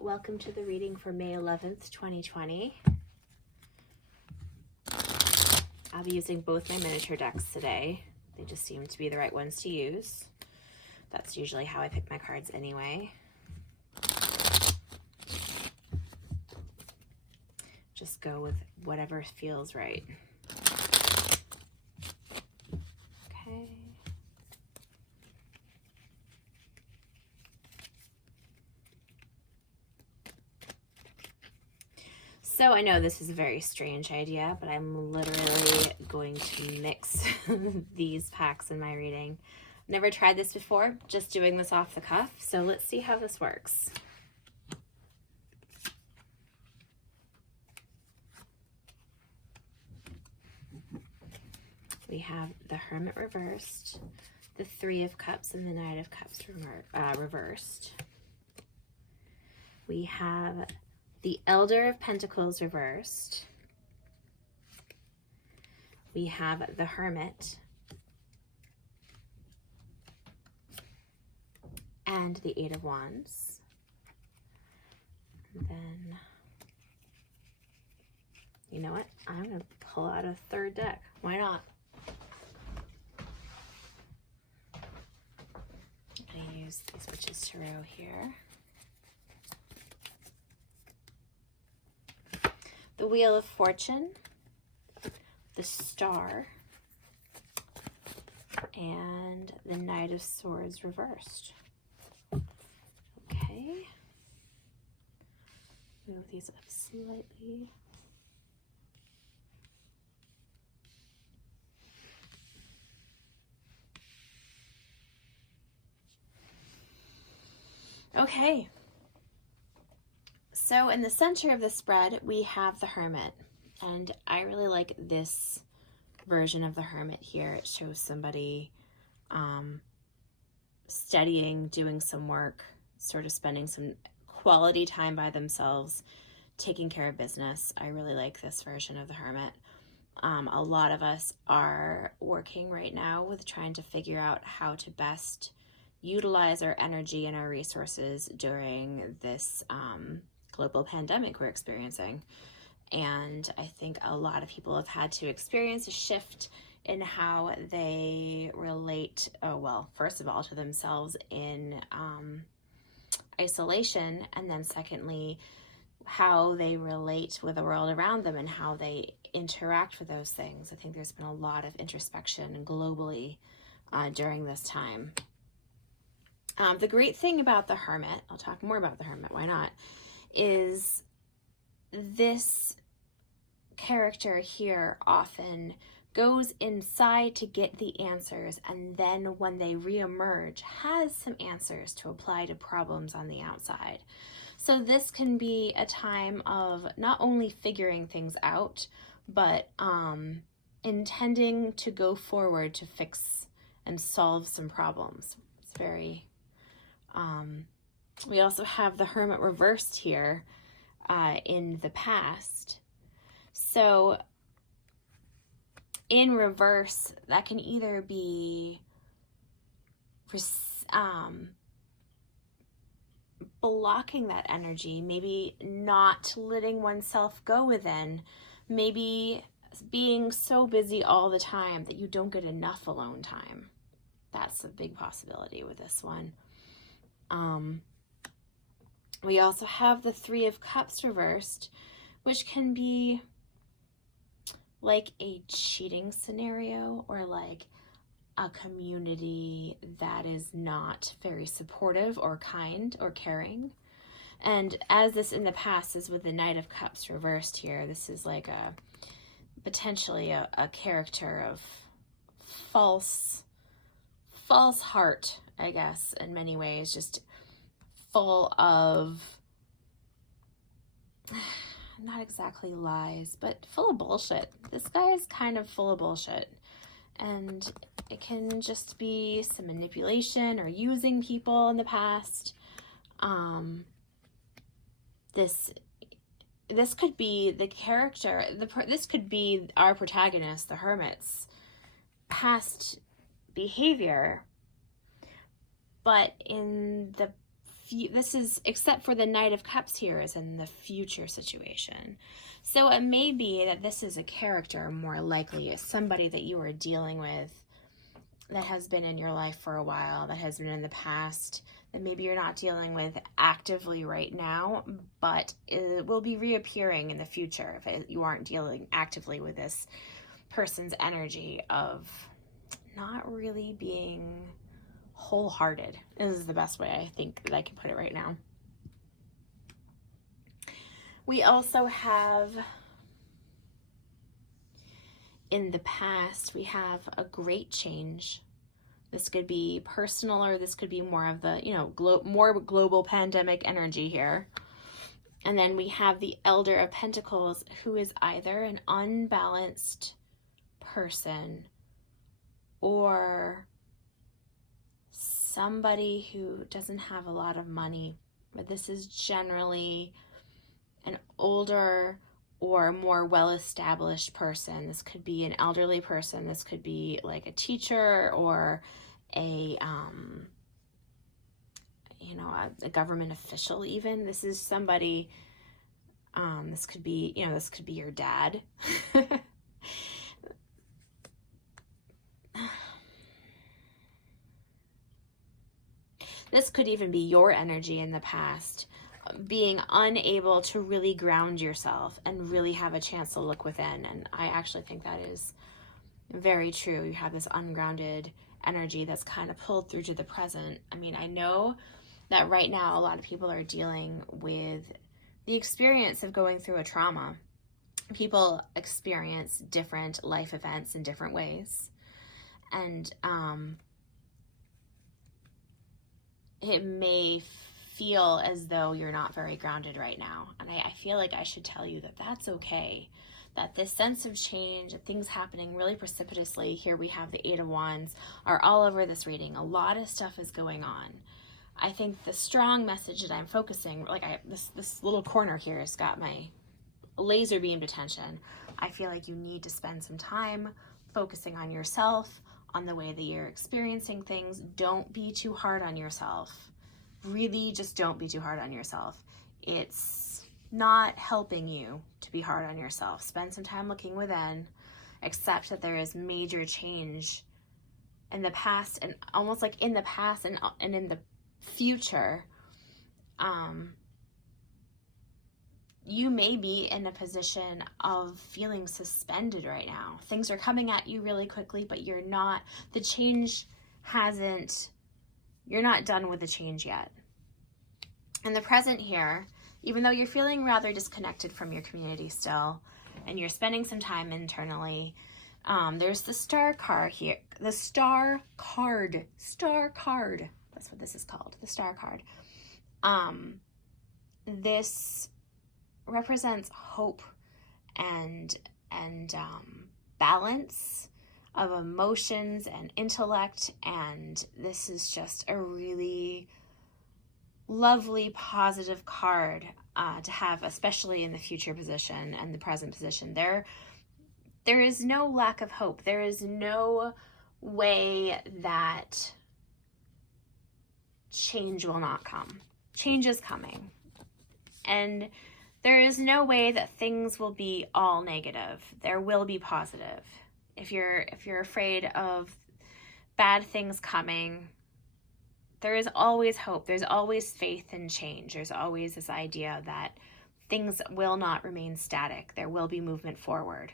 welcome to the reading for May 11th, 2020. I'll be using both my miniature decks today. They just seem to be the right ones to use. That's usually how I pick my cards anyway. Just go with whatever feels right. Okay. So I know this is a very strange idea, but I'm literally going to mix these packs in my reading. Never tried this before, just doing this off the cuff. So let's see how this works. We have the Hermit reversed, the Three of Cups and the Knight of Cups reversed. We have the Elder of Pentacles reversed. We have the Hermit. And the Eight of Wands. And then, you know what? I'm going to pull out a third deck. Why not? I'm going to use these Witches Tarot here. The Wheel of Fortune, the Star, and the Knight of Swords reversed. Okay. Move these up slightly. Okay. So in the center of the spread, we have the Hermit, and I really like this version of the Hermit here. It shows somebody studying, doing some work, sort of spending some quality time by themselves, taking care of business. I really like this version of the Hermit. A lot of us are working right now with trying to figure out how to best utilize our energy and our resources during this global pandemic we're experiencing. And I think a lot of people have had to experience a shift in how they relate, first of all, to themselves in isolation, and then secondly, how they relate with the world around them and how they interact with those things. I think there's been a lot of introspection globally during this time. The great thing about the Hermit, I'll talk more about the Hermit, why not, is this character here often goes inside to get the answers, and then when they reemerge, has some answers to apply to problems on the outside. So this can be a time of not only figuring things out, but intending to go forward to fix and solve some problems. It's very... we also have the Hermit reversed here in the past. So in reverse, that can either be blocking that energy, maybe not letting oneself go within, maybe being so busy all the time that you don't get enough alone time. That's a big possibility with this one. We also have the Three of Cups reversed, which can be like a cheating scenario, or like a community that is not very supportive or kind or caring. And as this in the past is with the Knight of Cups reversed here, this is like potentially a character of false heart, I guess, in many ways, just full of, not exactly lies, but full of bullshit. This guy is kind of full of bullshit. And it can just be some manipulation or using people in the past. This could be the character, this could be our protagonist, the Hermit's past behavior, but in the this is, except for the Knight of Cups here, is in the future situation. So it may be that this is a character, more likely, is somebody that you are dealing with that has been in your life for a while, that has been in the past, that maybe you're not dealing with actively right now, but it will be reappearing in the future if you aren't dealing actively with this person's energy of not really being wholehearted. This is the best way I think that I can put it right now. We also have, in the past, we have a great change. This could be personal, or this could be more of the, more global pandemic energy here. And then we have the Elder of Pentacles, who is either an unbalanced person or somebody who doesn't have a lot of money. But this is generally an older or more well-established person. This could be an elderly person. This could be like a teacher or a government official even. This is somebody, this could be your dad. This could even be your energy in the past, being unable to really ground yourself and really have a chance to look within. And I actually think that is very true. You have this ungrounded energy that's kind of pulled through to the present. I mean, I know that right now a lot of people are dealing with the experience of going through a trauma. People experience different life events in different ways. And it may feel as though you're not very grounded right now. And I feel like I should tell you that that's okay. That this sense of change, of things happening really precipitously, here we have the Eight of Wands, are all over this reading. A lot of stuff is going on. I think the strong message that I'm focusing, this little corner here has got my laser beamed attention. I feel like you need to spend some time focusing on yourself, on the way that you're experiencing things. Don't be too hard on yourself. Really, just don't be too hard on yourself. It's not helping you to be hard on yourself. Spend some time looking within. Accept that there is major change in the past, and almost like in the past and in the future. You may be in a position of feeling suspended right now. Things are coming at you really quickly, but you're not done with the change yet. In the present here, even though you're feeling rather disconnected from your community still, and you're spending some time internally, there's the Star card here. The Star card. That's what this is called, the Star card. This represents hope and balance of emotions and intellect, and this is just a really lovely, positive card to have, especially in the future position and the present position. There is no lack of hope. There is no way that change will not come. Change is coming. And there is no way that things will be all negative. There will be positive. If you're afraid of bad things coming, there is always hope. There's always faith in change. There's always this idea that things will not remain static. There will be movement forward.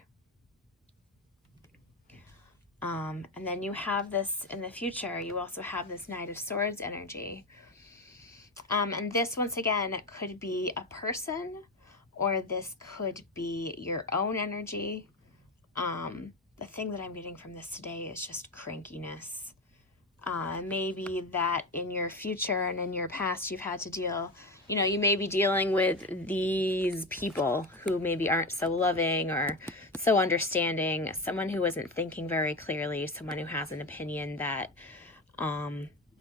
And then you have this in the future. You also have this Knight of Swords energy. And this, once again, could be a person, or this could be your own energy. The thing that I'm getting from this today is just crankiness. Maybe that in your future and in your past you've had to deal, you may be dealing with these people who maybe aren't so loving or so understanding, someone who isn't thinking very clearly, someone who has an opinion that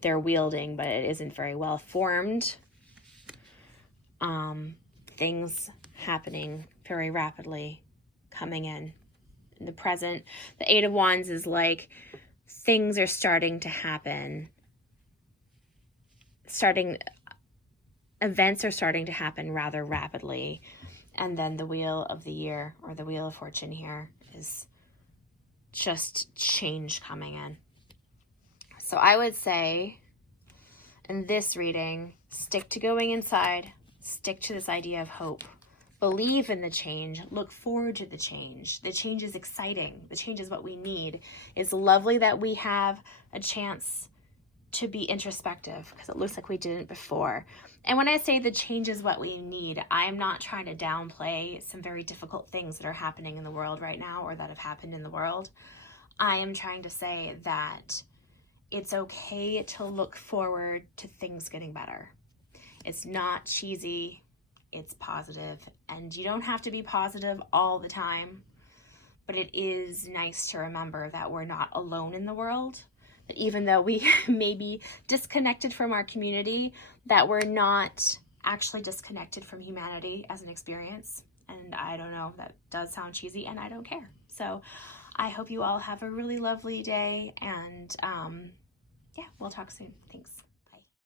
they're wielding, but it isn't very well formed. Things happening very rapidly, coming in the present. The Eight of Wands is like things are starting to happen, events are starting to happen rather rapidly. And then the wheel of the year, or the wheel of fortune here, is just change coming in. So I would say in this reading, stick to going inside, stick to this idea of hope, believe in the change, look forward to the change. The change is exciting. The change is what we need. It's lovely that we have a chance to be introspective, because it looks like we didn't before. And when I say the change is what we need, I'm not trying to downplay some very difficult things that are happening in the world right now, or that have happened in the world. I am trying to say that it's okay to look forward to things getting better. It's not cheesy, it's positive, and you don't have to be positive all the time, but it is nice to remember that we're not alone in the world. That even though we may be disconnected from our community, that we're not actually disconnected from humanity as an experience. And I don't know, that does sound cheesy, and I don't care. So I hope you all have a really lovely day, and yeah, we'll talk soon. Thanks.